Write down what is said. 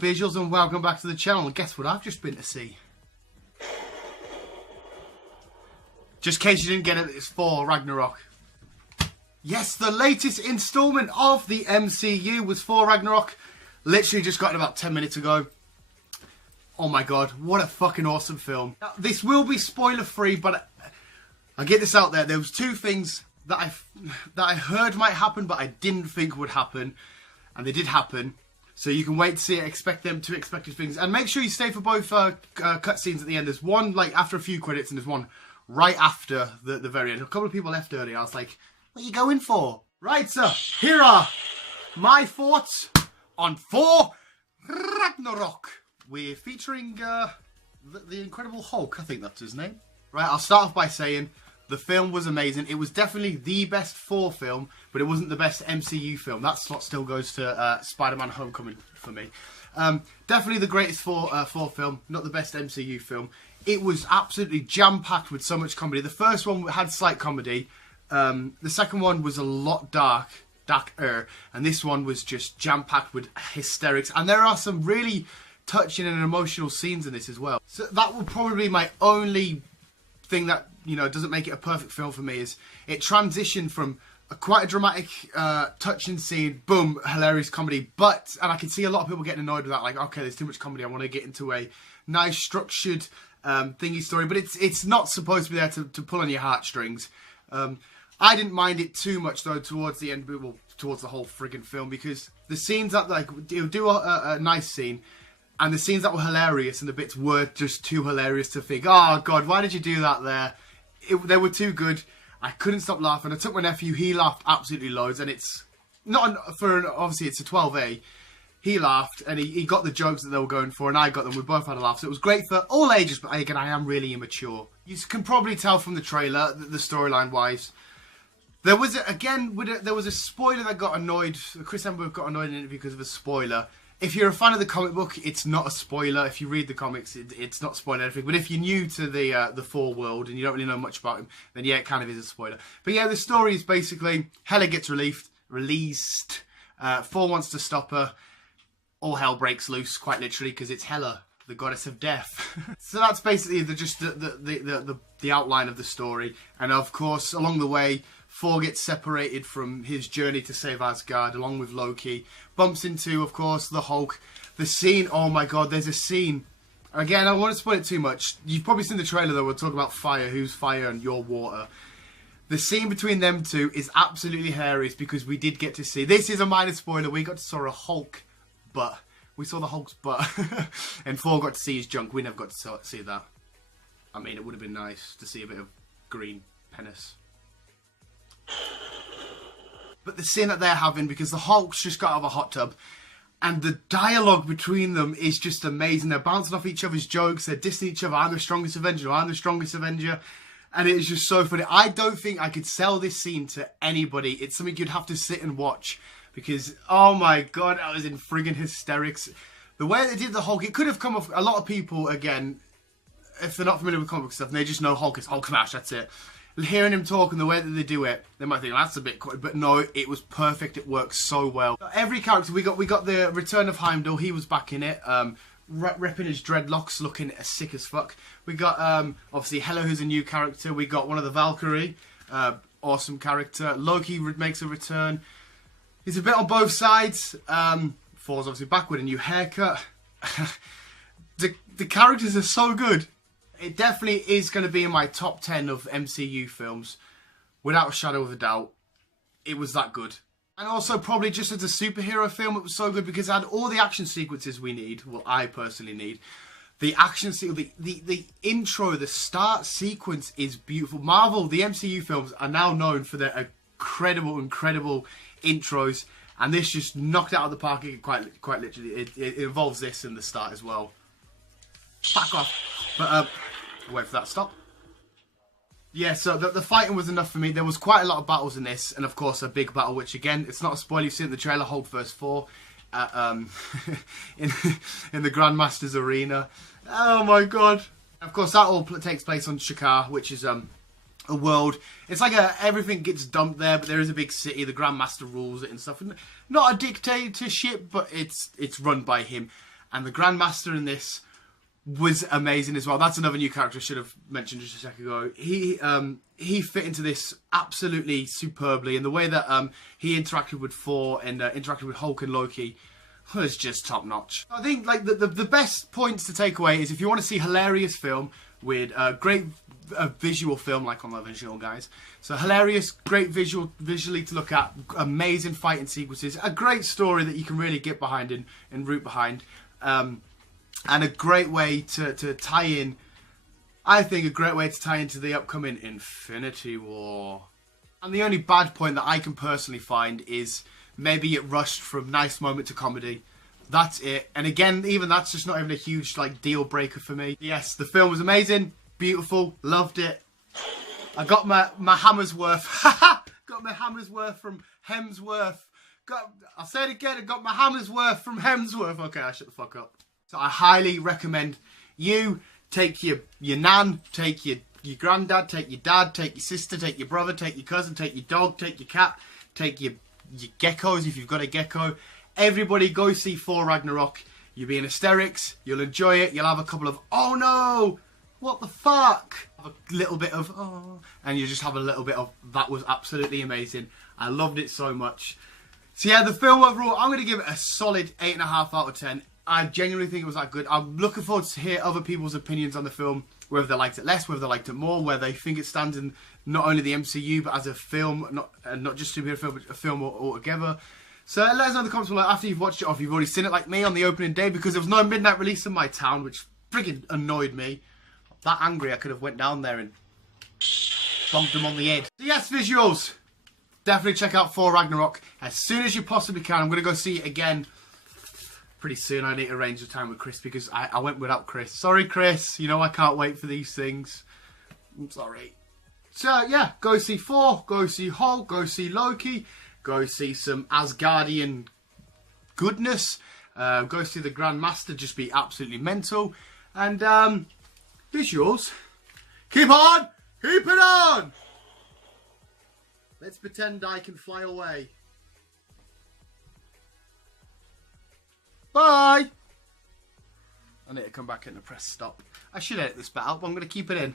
visuals and welcome back to the channel. And guess what I've just been to see? Just in case you didn't get it, it's Thor Ragnarok. Yes, the latest installment of the MCU was Thor Ragnarok. Literally just got it about 10 minutes ago. Oh my god, what a fucking awesome film. Now, this will be spoiler free, but I'll get this out there. There was two things that I heard might happen, but I didn't think would happen. And they did happen. So you can wait to see it, expect them to expected things. And make sure you stay for both cutscenes at the end. There's one like after a few credits and there's one right after the very end. A couple of people left early. I was like, what are you going for? Right, so here are my thoughts on Thor Ragnarok. We're featuring the Incredible Hulk. I think that's his name. Right, I'll start off by saying the film was amazing. It was definitely the best Thor film, but it wasn't the best MCU film. That slot still goes to Spider-Man Homecoming for me. Definitely the greatest Thor film, not the best MCU film. It was absolutely jam-packed with so much comedy. The first one had slight comedy. The second one was a lot darker, and this one was just jam-packed with hysterics. And there are some really touching and emotional scenes in this as well. So that will probably be my only thing that, you know, doesn't make it a perfect film for me, is it transitioned from quite a dramatic, touching scene, boom, hilarious comedy, and I can see a lot of people getting annoyed with that, like, okay, there's too much comedy, I want to get into a nice, structured, thingy story, but it's not supposed to be there to pull on your heartstrings. I didn't mind it too much, though, towards the end, well, towards the whole friggin' film, because the scenes that, like, do a nice scene, and the scenes that were hilarious and the bits were just too hilarious to think, oh god, why did you do that there? They were too good. I couldn't stop laughing. I took my nephew, he laughed absolutely loads, and it's not obviously it's a 12A. He laughed and he got the jokes that they were going for, and I got them. We both had a laugh, so it was great for all ages. But again, I am really immature. You can probably tell from the trailer, the storyline wise. There was there was a spoiler that got annoyed. Chris Hemsworth got annoyed in an interview because of a spoiler. If you're a fan of the comic book, it's not a spoiler. If you read the comics, it's not spoiling anything. But if you're new to the Thor world and you don't really know much about him, then yeah, it kind of is a spoiler. But yeah, the story is basically Hela gets released. Thor wants to stop her. All hell breaks loose, quite literally, because it's Hela, the goddess of death. So that's basically the outline of the story. And of course, along the way, Thor gets separated from his journey to save Asgard, along with Loki. Bumps into, of course, the Hulk. The scene, oh my god, there's a scene. Again, I don't want to spoil it too much. You've probably seen the trailer, though. We'll talk about fire, who's fire and you're water. The scene between them two is absolutely hilarious because we did get to see, this is a minor spoiler, we got to see a Hulk butt. We saw the Hulk's butt. And Thor got to see his junk. We never got to see that. I mean, it would have been nice to see a bit of green penis. But the scene that they're having, because the Hulk's just got out of a hot tub, and the dialogue between them is just amazing. They're bouncing off each other's jokes, they're dissing each other, I'm the strongest Avenger, I'm the strongest Avenger, and it is just so funny. I don't think I could sell this scene to anybody. It's something you'd have to sit and watch, because, oh my god, I was in friggin' hysterics. The way they did the Hulk, it could have come off, a lot of people, again, if they're not familiar with comic book stuff, and they just know Hulk is Hulk smash, that's it. Hearing him talk and the way that they do it, they might think, well, that's a bit quick, but no, it was perfect. It works so well. Every character, we got the return of Heimdall. He was back in it, repping his dreadlocks, looking sick as fuck. We got obviously Hela, who's a new character. We got one of the Valkyrie, awesome character. Loki makes a return. He's a bit on both sides. Thor's obviously back with a new haircut. The characters are so good. It definitely is going to be in my top 10 of MCU films, without a shadow of a doubt. It was that good. And also, probably just as a superhero film, it was so good because it had all the action sequences we need. Well, I personally need. The action sequence, the intro, the start sequence is beautiful. Marvel, the MCU films, are now known for their incredible intros. And this just knocked it out of the park, quite literally. It involves this in the start as well. Back off. But, wait for that to stop. Yeah, so the fighting was enough for me. There was quite a lot of battles in this, and of course a big battle, which again, it's not a spoiler, you've seen in the trailer, Hulk vs. Thor, in the Grandmaster's arena. Oh my god. Of course, that all takes place on Shakar, which is a world. It's like everything gets dumped there, but there is a big city, the Grandmaster rules it and stuff. And not a dictatorship, but it's run by him. And the Grandmaster in this was amazing as well. That's another new character I should have mentioned just a second ago. He fit into this absolutely superbly, and the way that he interacted with Thor and interacted with Hulk and Loki was just top notch. I think like the best points to take away is if you want to see hilarious film with great visual film, like on the visual guys. So hilarious, great visually to look at, amazing fighting sequences, a great story that you can really get behind and root behind. And a great way to tie in, I think a great way to tie into the upcoming Infinity War. And the only bad point that I can personally find is maybe it rushed from nice moment to comedy. That's it. And again, even that's just not even a huge like deal breaker for me. Yes, the film was amazing, beautiful, loved it. I got my hammer's worth. Got my hammer's worth from Hemsworth. I'll say it again, I got my hammer's worth from Hemsworth. Okay, I shut the fuck up. So I highly recommend you take your nan, take your granddad, take your dad, take your sister, take your brother, take your cousin, take your dog, take your cat, take your geckos if you've got a gecko. Everybody go see Thor Ragnarok. You'll be in hysterics, you'll enjoy it, you'll have a couple of, oh no, what the fuck? Have a little bit of, oh, and you just have a little bit of, that was absolutely amazing. I loved it so much. So yeah, the film overall, I'm going to give it a solid 8.5 out of 10. I genuinely think it was that good. I'm looking forward to hear other people's opinions on the film, whether they liked it less, whether they liked it more, whether they think it stands in not only the MCU, but as a film, not just a superhero film, but a film altogether. So let us know in the comments below after you've watched it, or if you've already seen it like me on the opening day, because there was no midnight release in my town, which friggin' annoyed me. That angry I could have went down there and bonked them on the head. So yes, visuals. Definitely check out Thor Ragnarok as soon as you possibly can. I'm going to go see it again pretty soon. I need to arrange a time with Chris because I went without Chris. Sorry, Chris. You know I can't wait for these things. I'm sorry. So, yeah. Go see Thor. Go see Hulk. Go see Loki. Go see some Asgardian goodness. Go see the Grandmaster just be absolutely mental. And, visuals. Keep on! Keep it on! Let's pretend I can fly away. Bye! I need to come back in and press stop. I should edit this bit out, but I'm going to keep it in.